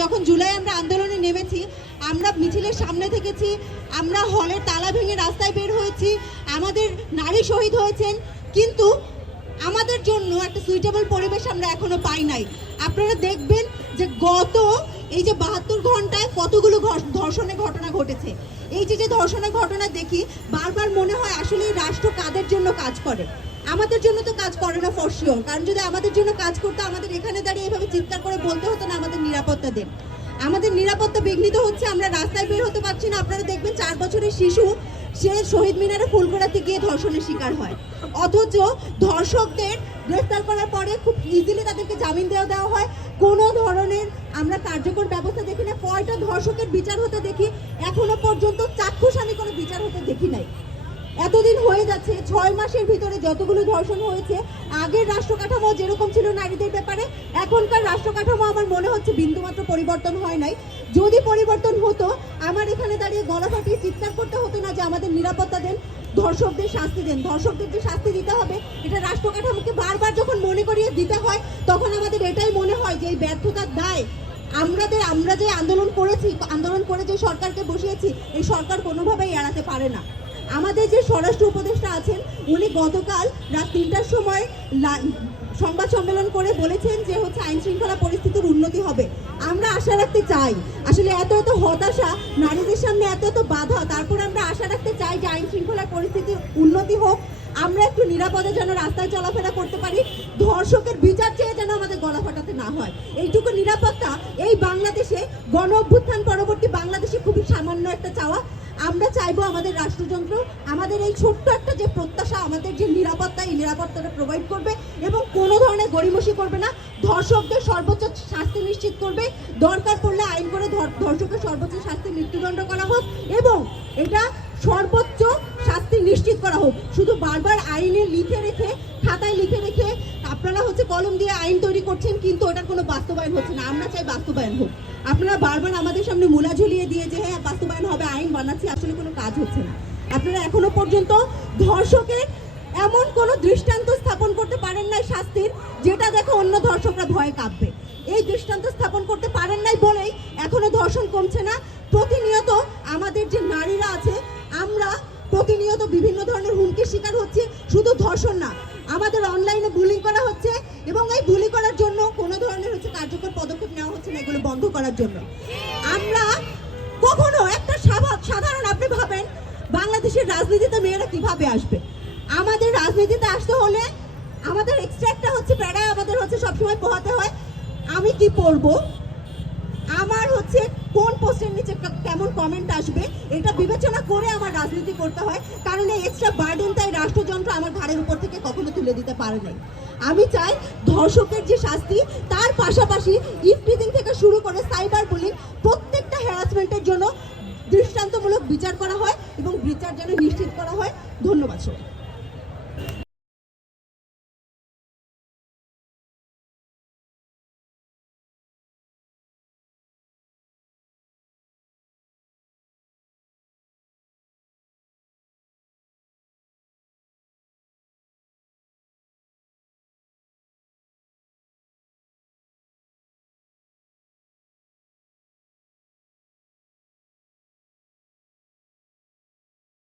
যখন জুলাই আমরা আন্দোলনে নেমেছি, আমরা মিছিলের সামনে থেকেছি, আমরা হলের তালা ভেঙে রাস্তায় বের হয়েছি, আমাদের নারী শহীদ হয়েছেন, কিন্তু আমাদের জন্য একটা সুইটেবল পরিবেশ আমরা এখনো পাই নাই। আপনারা দেখবেন যে গত এই যে 72 ঘন্টায় কতগুলো ধর্ষণের ঘটনা ঘটেছে। এই যে ধর্ষণের ঘটনা দেখি, বারবার মনে হয় আসলে এই রাষ্ট্র কাদের জন্য কাজ করে। আমাদের জন্য তো কাজ করে না ফর শিওর, কারণ যদি আমাদের জন্য কাজ করতো আমাদের এখানে দাঁড়িয়ে এভাবে চিৎকার করে বলতে হতো না আমাদের নিরাপত্তা দেন। আমাদের নিরাপত্তা বিঘ্নিত হচ্ছে, আমরা রাস্তায় বের হতে পারছি না। আপনারা দেখবেন 4 বছরের শিশু সে শহীদ মিনারে ফুল গোড়াতে গিয়ে ধর্ষণের শিকার হয়, অথচ ধর্ষকদের গ্রেফতার করার পরে খুব ইজিলি তাদেরকে জামিন দেওয়া হয়। কোনো ধরনের আমরা কার্যকর ব্যবস্থা দেখি না। কয়টা ধর্ষকের বিচার হতে দেখি, এখনো পর্যন্ত চাক্ষুষ আমি কোনো বিচার হতে দেখি নাই। এতদিন হয়ে যাচ্ছে, 6 মাসের ভিতরে যতগুলো ধর্ষণ হয়েছে, আগের রাষ্ট্র কাঠামো যেরকম ছিল নারীদের ব্যাপারে, এখনকার রাষ্ট্র কাঠামো আমার মনে হচ্ছে বিন্দুমাত্র পরিবর্তন হয় নাই। যদি পরিবর্তন হতো, আমার এখানে দাঁড়িয়ে গলা ফাটিয়ে চিৎকার করতে হতো না যে আমাদের নিরাপত্তা দেন, ধর্ষকদের শাস্তি দেন। ধর্ষকদের যে শাস্তি দিতে হবে, এটা রাষ্ট্র কাঠামোকে বারবার যখন মনে করিয়ে দিতে হয়, তখন আমাদের এটাই মনে হয় যে এই ব্যর্থতার দায় আমরা যে আন্দোলন করেছি, আন্দোলন করে যে সরকারকে বসিয়েছি, এই সরকার কোনোভাবেই এড়াতে পারে না। আমাদের যে স্বরাষ্ট্র উপদেষ্টা আছেন, উনি গতকাল রাত 3টার সময় সংবাদ সম্মেলন করে বলেছেন যে আইন শৃঙ্খলা পরিস্থিতির উন্নতি হবে। আমরা আশা রাখতে চাই, আসলে এত হতাশা, নারীদের সামনে এত বাধা, তারপর আমরা আশা রাখতে চাই যে আইন শৃঙ্খলার পরিস্থিতির উন্নতি হোক, আমরা একটু নিরাপদে যেন রাস্তায় চলাফেরা করতে পারি, ধর্ষকের বিচার চেয়ে যেন আমাদের গলা ফাটাতে না হয়। এইটুকু নিরাপত্তা এই বাংলাদেশে, গণ অভ্যুত্থান পরবর্তী বাংলাদেশে খুবই সামান্য একটা চাওয়া। আমরা চাইবো আমাদের রাষ্ট্রযন্ত্র আমাদের এই ছোট্ট একটা যে প্রত্যাশা, আমাদের যে নিরাপত্তা, এই নিরাপত্তাটা প্রোভাইড করবে এবং কোনো ধরনের গড়িমসি করবে না। ধর্ষকদের সর্বোচ্চ শাস্তি নিশ্চিত করবে, দরকার পড়লে আইন করে ধর্ষকের সর্বোচ্চ শাস্তি মৃত্যুদণ্ড করা হোক এবং এটা সর্বোচ্চ শাস্তি নিশ্চিত করা হোক। শুধু বারবার আইনে লিখে রেখে, খাতায় লিখে রেখে আপনারা কলম দিয়ে আইন তৈরি করছেন, কিন্তু ওটার কোনো বাস্তবায়ন হচ্ছে না। আমরা চাই বাস্তবায়ন হোক। আপনারা বারবার আমাদের সামনে মূলা ঝুলিয়ে দিয়ে যে হ্যাঁ বাস্তবায়ন হবে, আইন বানাচ্ছি, আসলে কোনো কাজ হচ্ছে না। আপনারা এখনো পর্যন্ত ধর্ষকের এমন কোনো দৃষ্টান্ত স্থাপন করতে পারেন নাই শাস্তির, যেটা দেখে অন্য ধর্ষকরা ভয়ে কাঁপবে। এই দৃষ্টান্ত স্থাপন করতে পারেন নাই বলেই এখনো ধর্ষণ কমছে না। প্রতিনিয়ত আমাদের যে নারীরা আছে, আমরা প্রতিনিয়ত বিভিন্ন ধরনের হুমকির শিকার হচ্ছে। শুধু ধর্ষণ না, আমাদের অনলাইনে বুলিং করা হচ্ছে এবং এই বুলি করার জন্য কোনো ধরনের কার্যকর পদক্ষেপ নেওয়া হচ্ছে না এগুলো বন্ধ করার জন্য। আমরা কখনো একটা সাধারণ, আপনি ভাবেন বাংলাদেশের রাজনীতিতে মেয়েরা কিভাবে আসবে? আমাদের রাজনীতিতে আসতে হলে আমাদের এক্সট্রা একটা প্যারা আমাদের সবসময় পোহাতে হয়। আমি কি পড়বো, আমার কোন পোস্টের নিচে কেমন কমেন্ট আসবে, এটা বিবেচনা করে আমার রাজনীতি করতে হয়। কারণ এই এক্সট্রা বার্ডেন তাই রাষ্ট্রযন্ত্র আমার ঘাড়ের উপর থেকে কখনো তুলে দিতে পারে নাই। আমি চাই ধর্ষকের যে শাস্তি, তার পাশাপাশি ইফটিজিং থেকে শুরু করে সাইবার বুলিং, প্রত্যেকটা হ্যারাসমেন্টের জন্য দৃষ্টান্তমূলক বিচার করা হয় এবং বিচার যেন নিশ্চিত করা হয়। ধন্যবাদ সবাই।